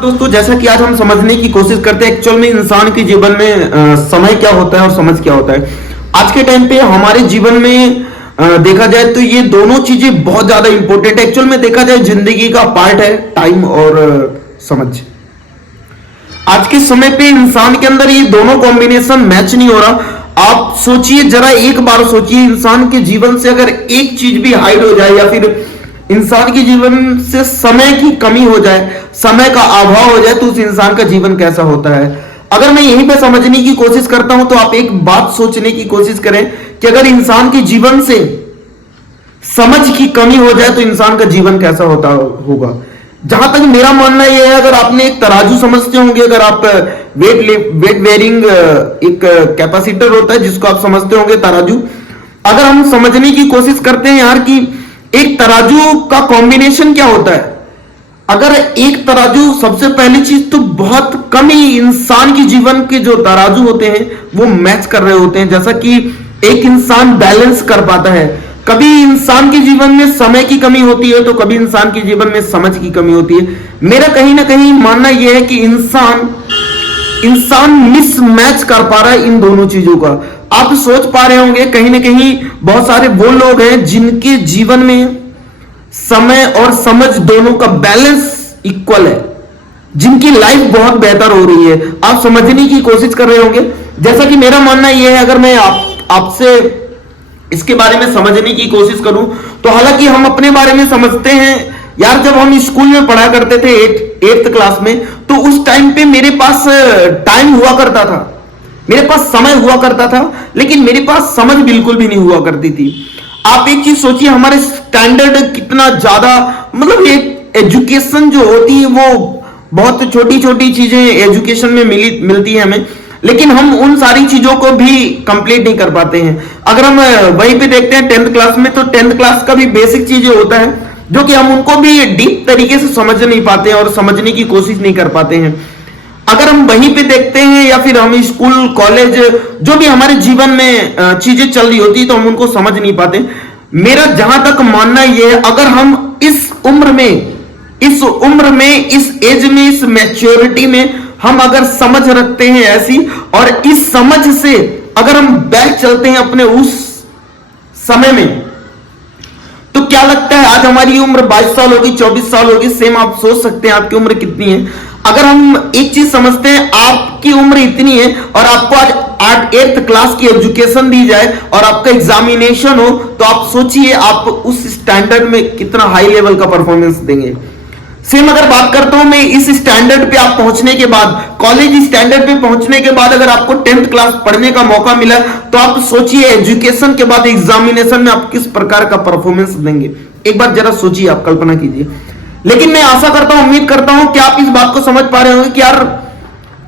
दोस्तों, जैसा कि आज हम समझने की कोशिश करते हैं एक्चुअल में इंसान के जीवन में समय क्या होता है और समझ क्या होता है। आज के टाइम पे हमारे जीवन में देखा जाए तो ये दोनों चीजें बहुत ज्यादा इंपॉर्टेंट है। एक्चुअल में देखा जाए जिंदगी का पार्ट है टाइम और समझ। आज के समय पे इंसान के अंदर ये दोनों कॉम्बिनेशन मैच नहीं हो रहा। आप सोचिए, जरा एक बार सोचिए, इंसान के जीवन से अगर एक चीज भी हाइड हो जाए या फिर इंसान के जीवन से समय की कमी हो जाए, समय का अभाव हो जाए, तो उस इंसान का जीवन कैसा होता है। अगर मैं यहीं पे समझने की कोशिश करता हूं तो आप एक बात सोचने की कोशिश करें कि अगर इंसान के जीवन से समझ की कमी हो जाए तो इंसान का जीवन कैसा होता होगा। जहां तक मेरा मानना यह है, अगर आपने एक तराजू समझते होंगे, अगर आप वेट वेयरिंग एक कैपेसिटर होता है जिसको आप समझते होंगे तराजू, अगर हम समझने की कोशिश करते हैं यार कि एक तराजू का कॉम्बिनेशन क्या होता है। अगर एक तराजू, सबसे पहली चीज तो बहुत कम ही इंसान के जीवन के जो तराजू होते हैं वो मैच कर रहे होते हैं, जैसा कि एक इंसान बैलेंस कर पाता है। कभी इंसान के जीवन में समय की कमी होती है तो कभी इंसान के जीवन में समझ की कमी होती है। मेरा कहीं ना कहीं मानना यह है कि इंसान मिसमैच कर पा रहा है इन दोनों चीजों का। आप सोच पा रहे होंगे कहीं ना कहीं बहुत सारे वो लोग हैं जिनके जीवन में समय और समझ दोनों का बैलेंस इक्वल है, जिनकी लाइफ बहुत बेहतर हो रही है। आप समझने की कोशिश कर रहे होंगे। जैसा कि मेरा मानना यह है, अगर मैं आपसे इसके बारे में समझने की कोशिश करूं तो हालांकि हम अपने बारे में समझते हैं यार, जब हम स्कूल में पढ़ा करते थे 8th क्लास में, तो उस टाइम पे मेरे पास टाइम हुआ करता था, मेरे पास समय हुआ करता था, लेकिन मेरे पास समझ बिल्कुल भी नहीं हुआ करती थी। आप एक चीज सोचिए, हमारे स्टैंडर्ड कितना ज्यादा, मतलब एक एजुकेशन जो होती है वो बहुत छोटी छोटी चीजें एजुकेशन में मिलती है हमें, लेकिन हम उन सारी चीजों को भी कंप्लीट नहीं कर पाते हैं। अगर हम वहीं पे देखते हैं 10th क्लास में, तो 10th क्लास का भी बेसिक चीजें होता है जो कि हम उनको भी डीप तरीके से समझ नहीं पाते हैं और समझने की कोशिश नहीं कर पाते हैं। अगर हम वहीं पे देखते हैं या फिर हम स्कूल कॉलेज जो भी हमारे जीवन में चीजें चल रही होती है तो हम उनको समझ नहीं पाते। मेरा जहां तक मानना यह है, अगर हम इस उम्र में इस एज में, इस मैच्योरिटी में हम अगर समझ रखते हैं ऐसी, और इस समझ से अगर हम बैक चलते हैं अपने उस समय में, तो क्या लगता है आज हमारी उम्र 22 साल होगी, 24 साल होगी। सेम आप सोच सकते हैं आपकी उम्र कितनी है। अगर हम एक चीज समझते हैं, आपकी उम्र इतनी है और आपको आज 8th क्लास की एजुकेशन दी जाए और आपका एग्जामिनेशन हो, तो आप सोचिए आप उस स्टैंडर्ड में कितना हाई लेवल का परफॉर्मेंस देंगे। सेम अगर बात करता हूं मैं, इस स्टैंडर्ड पे आप पहुंचने के बाद, कॉलेज स्टैंडर्ड पे पहुंचने के बाद अगर आपको 10th क्लास पढ़ने का मौका मिला, तो आप सोचिए एजुकेशन के बाद एग्जामिनेशन में आप किस प्रकार का परफॉर्मेंस देंगे। एक बार जरा सोचिए, आप कल्पना कीजिए। लेकिन मैं आशा करता हूं, उम्मीद करता हूं कि आप इस बात को समझ पा रहे होंगे कि यार,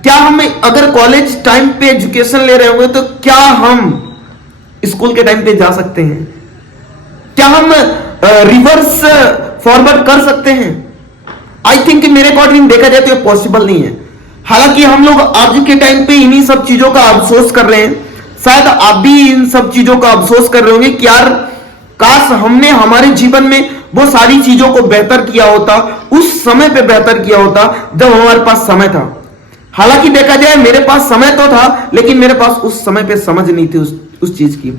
क्या हम अगर कॉलेज टाइम पे एजुकेशन ले रहे होंगे तो क्या हम स्कूल के टाइम पे जा सकते हैं? क्या हम रिवर्स फॉरवर्ड कर सकते हैं? आई थिंक मेरे अकॉर्डिंग देखा जाए तो ये पॉसिबल नहीं है। हालांकि हम लोग आज के टाइम पे इन्हीं सब चीजों का अफसोस कर रहे हैं। शायद आप भी इन सब चीजों का अफसोस कर रहे होंगे कि यार, काश हमने हमारे जीवन में वो सारी चीजों को बेहतर किया होता, उस समय पे बेहतर किया होता जब हमारे पास समय था। हालांकि देखा जाए मेरे पास समय तो था, लेकिन मेरे पास उस समय पे समझ नहीं थी उस चीज की।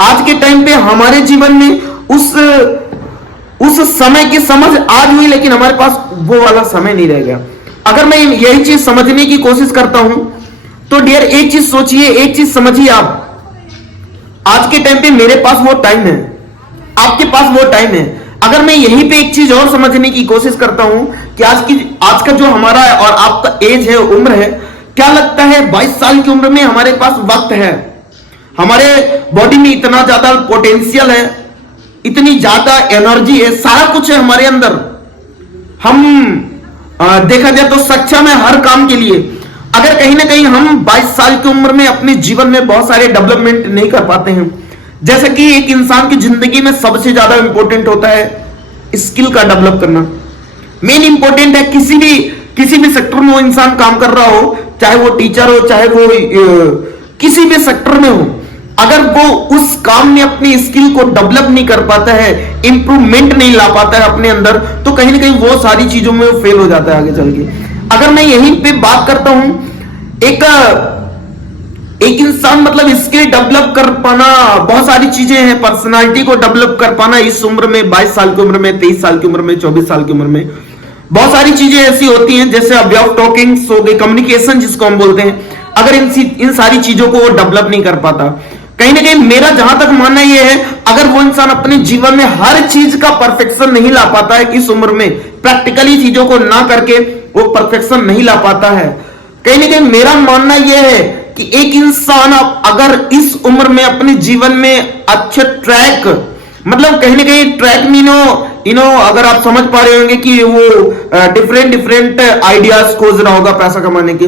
आज के टाइम पे हमारे जीवन में उस समय की समझ आज हुई, लेकिन हमारे पास वो वाला समय नहीं रह गया। अगर मैं यही चीज समझने की कोशिश करता हूं तो डियर, एक चीज सोचिए, एक चीज समझिए आप, आज के टाइम पे मेरे पास वो टाइम है, आपके पास वो टाइम है। अगर मैं यहीं पे एक चीज और समझने की कोशिश करता हूं कि आज का जो हमारा और आपका एज है, उम्र है, क्या लगता है 22 साल की उम्र में हमारे पास वक्त है, हमारे बॉडी में इतना ज्यादा पोटेंशियल है, इतनी ज्यादा एनर्जी है, सारा कुछ है हमारे अंदर। हम देखा जाए तो सक्षम है हर काम के लिए। अगर कहीं ना कहीं हम 22 साल की उम्र में अपने जीवन में बहुत सारे डेवलपमेंट नहीं कर पाते हैं, जैसे कि एक इंसान की जिंदगी में सबसे ज्यादा इंपॉर्टेंट होता है स्किल का डेवलप करना। मेन इंपॉर्टेंट है, किसी भी सेक्टर में वो इंसान काम कर रहा हो, चाहे वो टीचर हो, चाहे वो किसी भी सेक्टर में हो, अगर वो उस काम में अपनी स्किल को डेवलप नहीं कर पाता है, इंप्रूवमेंट नहीं ला पाता है अपने अंदर, तो कहीं ना कहीं वो सारी चीजों में फेल हो जाता है आगे चल के। अगर मैं यहीं पे बात करता हूं, एक एक इंसान मतलब स्किल डेवलप कर पाना, बहुत सारी चीजें हैं, पर्सनालिटी को डेवलप कर पाना इस उम्र में, 22 साल की उम्र में, 23 साल की उम्र में, 24 साल की उम्र में बहुत सारी चीजें ऐसी होती हैं, जैसे वे ऑफ टॉकिंग हो गई, कम्युनिकेशन जिसको हम बोलते हैं। अगर इन सारी चीजों को वो डेवलप नहीं कर पाता, कहीं ना कहीं मेरा जहां तक मानना यह है, अगर वो इंसान अपने जीवन में हर चीज का परफेक्शन नहीं ला पाता है इस उम्र में, प्रैक्टिकली चीजों को ना करके वो परफेक्शन नहीं ला पाता है, कहीं ना कहीं मेरा मानना यह है कि एक इंसान अगर इस उम्र में अपने जीवन में अच्छे ट्रैक, मतलब कहीं ना कहीं ट्रैक मीनो अगर आप समझ पा रहे होंगे कि वो डिफरेंट आइडियाज खोज रहा होगा पैसा कमाने के,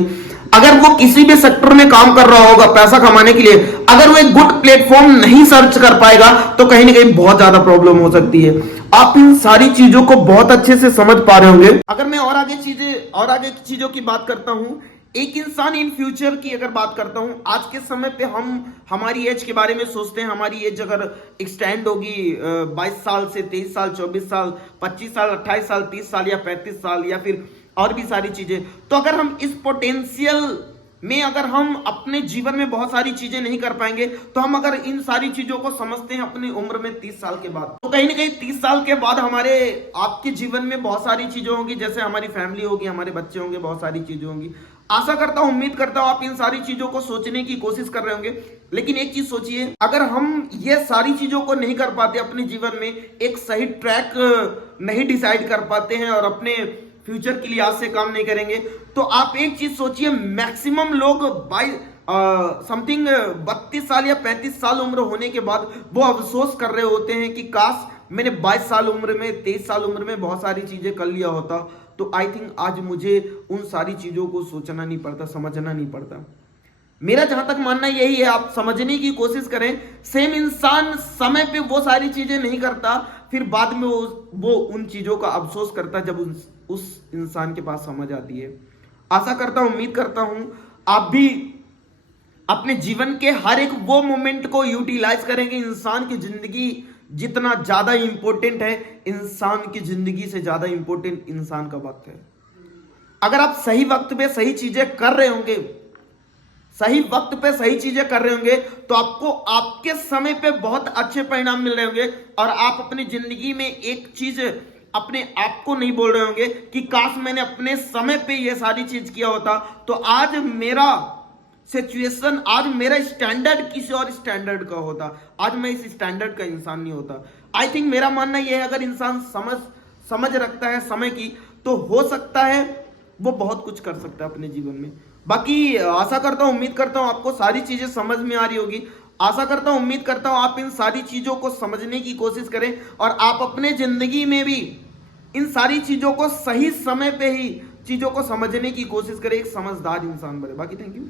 अगर वो किसी भी सेक्टर में काम कर रहा होगा पैसा कमाने के लिए, अगर वो एक गुड प्लेटफॉर्म नहीं सर्च कर पाएगा तो कहीं ना कहीं बहुत ज्यादा प्रॉब्लम हो सकती है। आप इन सारी चीजों को बहुत अच्छे से समझ पा रहे होंगे। अगर मैं और आगे की चीजों की बात करता हूं, एक इंसान इन फ्यूचर की अगर बात करता हूं, आज के समय पे हम हमारी एज के बारे में सोचते हैं, हमारी एज अगर एक्सटेंड होगी 22 साल से 23 साल, 24 साल, 25 साल, 28 साल, 30 साल या 35 साल या फिर और भी सारी चीजें, तो अगर हम इस पोटेंशियल में अगर हम अपने जीवन में बहुत सारी चीजें नहीं कर पाएंगे, तो हम अगर इन सारी चीजों को समझते हैं अपनी उम्र में 30 साल के बाद, तो कहीं ना कहीं 30 साल के बाद हमारे आपके जीवन में बहुत सारी चीजें होंगी, जैसे हमारी फैमिली होगी, हमारे बच्चे होंगे, बहुत सारी चीजें होंगी। आशा करता हूं, उम्मीद करता हूं आप इन सारी चीजों को सोचने की कोशिश कर रहे होंगे। लेकिन एक चीज सोचिए, अगर हम ये सारी चीजों को नहीं कर पाते अपने जीवन में, एक सही ट्रैक नहीं डिसाइड कर पाते हैं और अपने फ्यूचर के लिए आज से काम नहीं करेंगे, तो आप एक चीज सोचिए, मैक्सिमम लोग समथिंग 32 साल या 35 साल उम्र होने के बाद वो अफसोस कर रहे होते हैं कि काश मैंने 22 साल उम्र में, 23 साल उम्र में बहुत सारी चीजें कर लिया होता, तो आई थिंक आज मुझे उन सारी चीजों को सोचना नहीं पड़ता, समझना नहीं पड़ता। मेरा जहां तक मानना यही है, आप समझने की कोशिश करें। सेम इंसान समय पे वो सारी चीजें नहीं करता, फिर बाद में वो उन चीजों का अफसोस करता जब उस इंसान के पास समझ आती है। आशा करता हूं, उम्मीद करता हूं आप भी अपने जीवन के हर एक वो मोमेंट को यूटिलाइज करेंगे। इंसान की जिंदगी जितना ज्यादा इंपॉर्टेंट है, इंसान की जिंदगी से ज्यादा इंपॉर्टेंट इंसान का वक्त है। अगर आप सही वक्त पे सही चीजें कर रहे होंगे, सही वक्त पे सही चीजें कर रहे होंगे, तो आपको आपके समय पे बहुत अच्छे परिणाम मिल रहे होंगे और आप अपनी जिंदगी में एक चीज अपने आप को नहीं बोल रहे होंगे कि काश मैंने अपने समय पे ये सारी चीज किया होता, तो आज मेरा सिचुएशन, आज मेरा स्टैंडर्ड किसी और स्टैंडर्ड का होता, आज मैं इस स्टैंडर्ड का इंसान नहीं होता। आई थिंक मेरा मानना यह है, अगर इंसान समझ रखता है समय की, तो हो सकता है वो बहुत कुछ कर सकता है अपने जीवन में। बाकी आशा करता हूं, उम्मीद करता हूं आपको सारी चीजें समझ में आ रही होगी। आशा करता हूं, उम्मीद करता हूं आप इन सारी चीजों को समझने की कोशिश करें और आप अपने जिंदगी में भी इन सारी चीजों को सही समय पे ही चीजों को समझने की कोशिश करें, एक समझदार इंसान बने। बाकी थैंक यू।